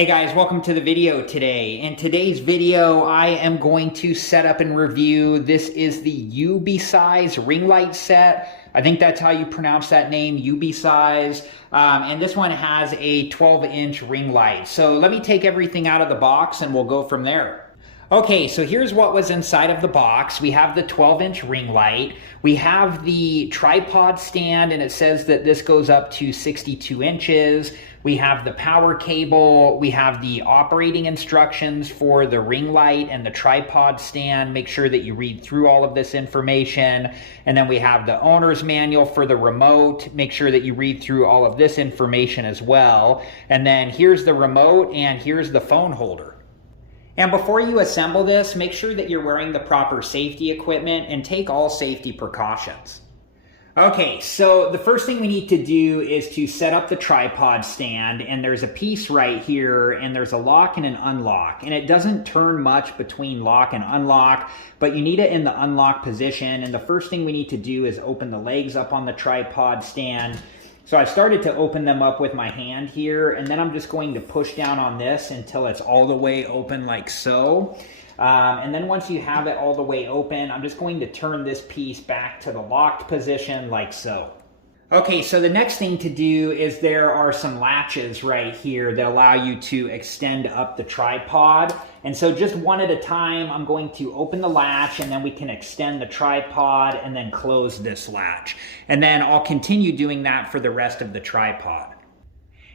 Hey guys, welcome to the video today. In today's video, I am going to set up and review. This is the Ubeesize ring light set. I think that's how you pronounce that name, Ubeesize. And this one has a 12-inch ring light. So let me take everything out of the box and we'll go from there. Okay, so here's what was inside of the box. We have the 12-inch ring light. We have the tripod stand, and it says that this goes up to 62 inches. We have the power cable. We have the operating instructions for the ring light and the tripod stand. Make sure that you read through all of this information. And then we have the owner's manual for the remote. Make sure that you read through all of this information as well. And then here's the remote, and here's the phone holder. And before you assemble this, make sure that you're wearing the proper safety equipment and take all safety precautions. Okay, so the first thing we need to do is to set up the tripod stand, and there's a piece right here, and there's a lock and an unlock, and it doesn't turn much between lock and unlock, but you need it in the unlock position. And the first thing we need to do is open the legs up on the tripod stand. So I started to open them up with my hand here, and then I'm just going to push down on this until it's all the way open like so. And then once you have it all the way open, I'm just going to turn this piece back to the locked position like so. Okay, so the next thing to do is there are some latches right here that allow you to extend up the tripod. And so just one at a time, I'm going to open the latch, and then we can extend the tripod and then close this latch. And then I'll continue doing that for the rest of the tripod.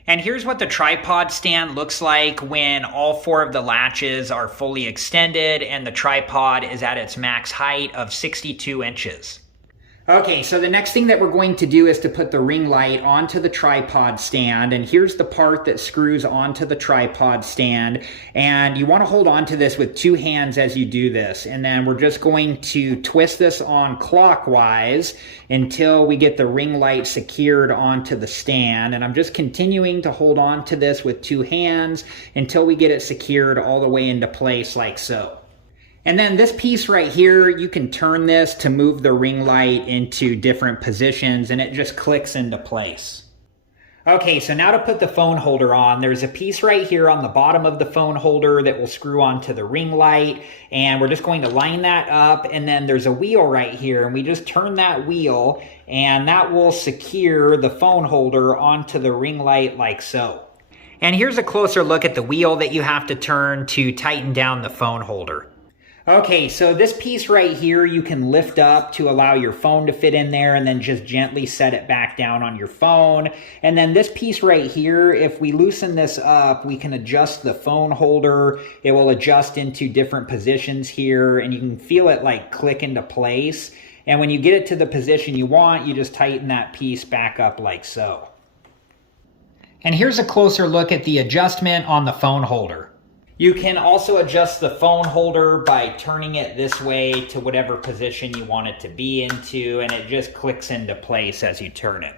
And here's what the tripod stand looks like when all four of the latches are fully extended and the tripod is at its max height of 62 inches. Okay, so the next thing that we're going to do is to put the ring light onto the tripod stand, and here's the part that screws onto the tripod stand, and you want to hold on to this with two hands as you do this, and then we're just going to twist this on clockwise until we get the ring light secured onto the stand. And I'm just continuing to hold on to this with two hands until we get it secured all the way into place like so. And then this piece right here, you can turn this to move the ring light into different positions, and it just clicks into place. Okay, so now to put the phone holder on, there's a piece right here on the bottom of the phone holder that will screw onto the ring light, and we're just going to line that up, and then there's a wheel right here, and we just turn that wheel, and that will secure the phone holder onto the ring light like so. And here's a closer look at the wheel that you have to turn to tighten down the phone holder. Okay, so this piece right here you can lift up to allow your phone to fit in there, and then just gently set it back down on your phone. And then this piece right here, if we loosen this up, we can adjust the phone holder. It will adjust into different positions here, and you can feel it like click into place. And when you get it to the position you want, you just tighten that piece back up like so. And here's a closer look at the adjustment on the phone holder. You can also adjust the phone holder by turning it this way to whatever position you want it to be into, and it just clicks into place as you turn it.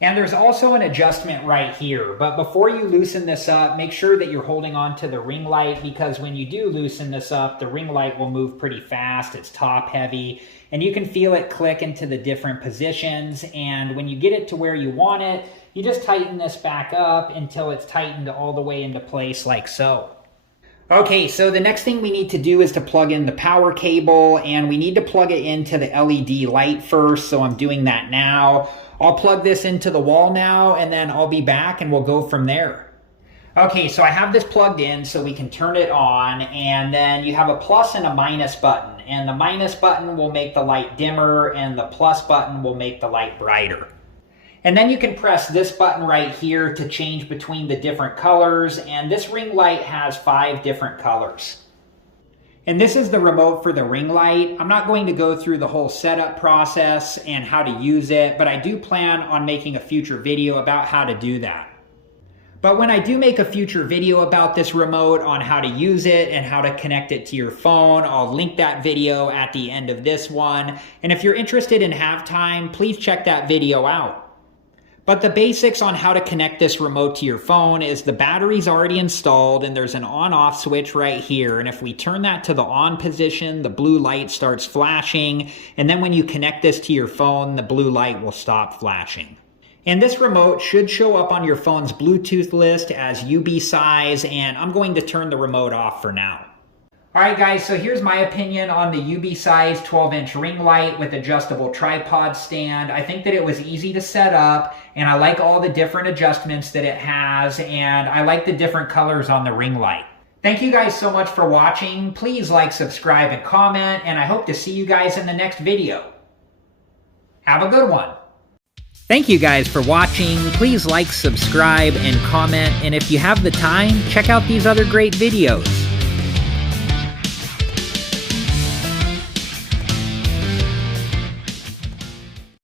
And there's also an adjustment right here, but before you loosen this up, make sure that you're holding on to the ring light, because when you do loosen this up, the ring light will move pretty fast. It's top heavy, and you can feel it click into the different positions. And when you get it to where you want it, you just tighten this back up until it's tightened all the way into place like so. Okay, so the next thing we need to do is to plug in the power cable, and we need to plug it into the LED light first, so I'm doing that now. I'll plug this into the wall now, and then I'll be back and we'll go from there. Okay, so I have this plugged in so we can turn it on, and then you have a plus and a minus button, and the minus button will make the light dimmer, and the plus button will make the light brighter. And then you can press this button right here to change between the different colors, and this ring light has 5 different colors. And this is the remote for the ring light. I'm not going to go through the whole setup process and how to use it, but I do plan on making a future video about how to do that. But when I do make a future video about this remote on how to use it and how to connect it to your phone, I'll link that video at the end of this one. And if you're interested and have time, please check that video out. But the basics on how to connect this remote to your phone is the battery's already installed, and there's an on-off switch right here. And if we turn that to the on position, the blue light starts flashing. And then when you connect this to your phone, the blue light will stop flashing. And this remote should show up on your phone's Bluetooth list as Ubeesize, and I'm going to turn the remote off for now. Alright guys, so here's my opinion on the Ubeesize 12-inch ring light with adjustable tripod stand. I think that it was easy to set up, and I like all the different adjustments that it has, and I like the different colors on the ring light. Thank you guys so much for watching. Please like, subscribe, and comment, and I hope to see you guys in the next video. Have a good one. Thank you guys for watching. Please like, subscribe, and comment, and if you have the time, check out these other great videos.